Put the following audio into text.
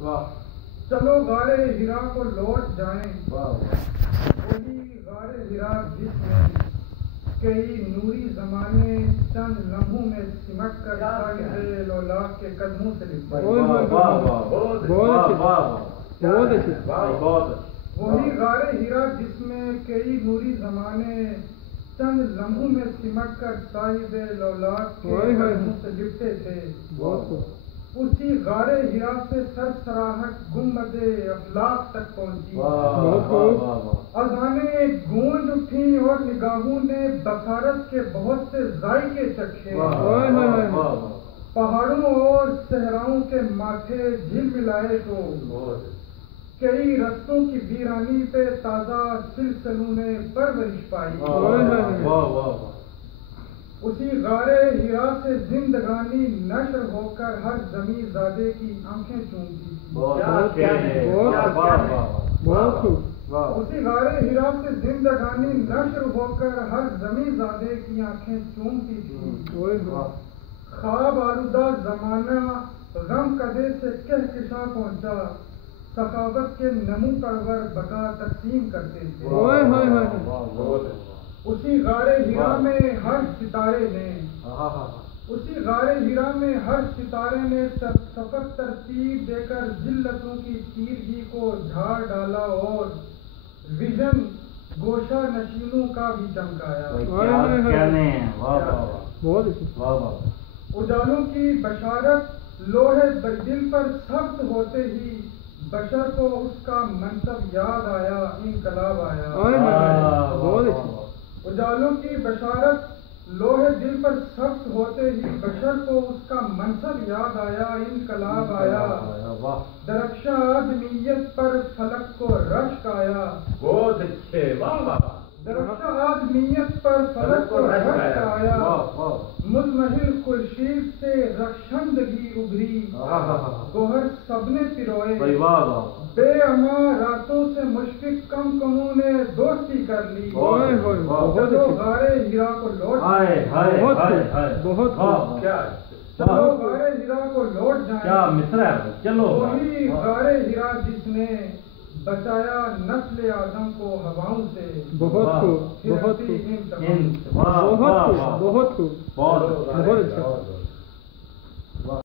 واہ چلو غارِ ہرا کو لوٹ جائیں، وہی غارِ ہرا جس میں کئی نوری زمانے چند لمحوں میں سمٹ کر صاحب لولاک کے قدموں سے لپٹے۔ وہی غارِ ہرا جس میں کئی نوری زمانے چند لمحوں میں سمٹ کر صاحب لولاک کے قدموں سے لپٹے تھے، اسی غارِ ہرا سے سرسراہٹ گنبدِ افلاک تک پہنچی، اذانیں گونج اٹھیں اور نگاہوں نے بصارت کے بہت سے ذائقے چکھے، پہاڑوں اور صحراؤں کے ماتھے جھلملائے تو کئی رستوں کی ویرانی پہ تازہ سلسلوں نے پرورش پائی۔ اسی غارِ ہرا سے زندگانی نشر ہو کر ہر زمیں زادے کی آنکھیں چومتی تھی۔ اسی غارِ ہرا سے زندگانی نشر ہو کر ہر زمیں زادے کی آنکھیں چومتی تھی۔ خواب آلودہ زمانہ غم کدے سے کہکشاں پہنچا، سخاوت کے نمو پرور بقا تقسیم کرتے تھے۔ اسی غارِ ہرا میں ہر ستارے نے اسی غارِ ہرا میں ہر ستارے نے سفر ترتیب دے کر ذلتوں کی تیرگی کو جھاڑ ڈالا اور ویژن گوشہ نشینوں کا بھی چمکایا۔ اجالوں کی بشارت لوہے دل پر ثبت ہوتے ہی بشر کو اس کا منصب یاد آیا، انقلاب آیا۔ اجالوں کی بشارت لوہے دل پر ثبت ہوتے ہی بشر کو اس کا منصب یاد آیا، انقلاب آیا۔ درخشاں آدمیت پر فلک کو رشک آیا، بہت اچھے، درخشاں آدمیت پر فلک کو رشک آیا۔ مزمحل خورشید سے رخشندگی ابھری، گوہر سب نے پروئے، بے اما راتوں سے مشفق کم کموں نے دوستی کر لی۔ چلو غارِ ہرا کو لوٹ چلو غارِ ہرا کو لوٹ جائیں، چلو وہی غارِ ہرا جس نے بچایا نسل آدم کو ہواؤں سے، بہت خوب، بہت خوب، بہت خوب، بہت خوب، بہت اچھا۔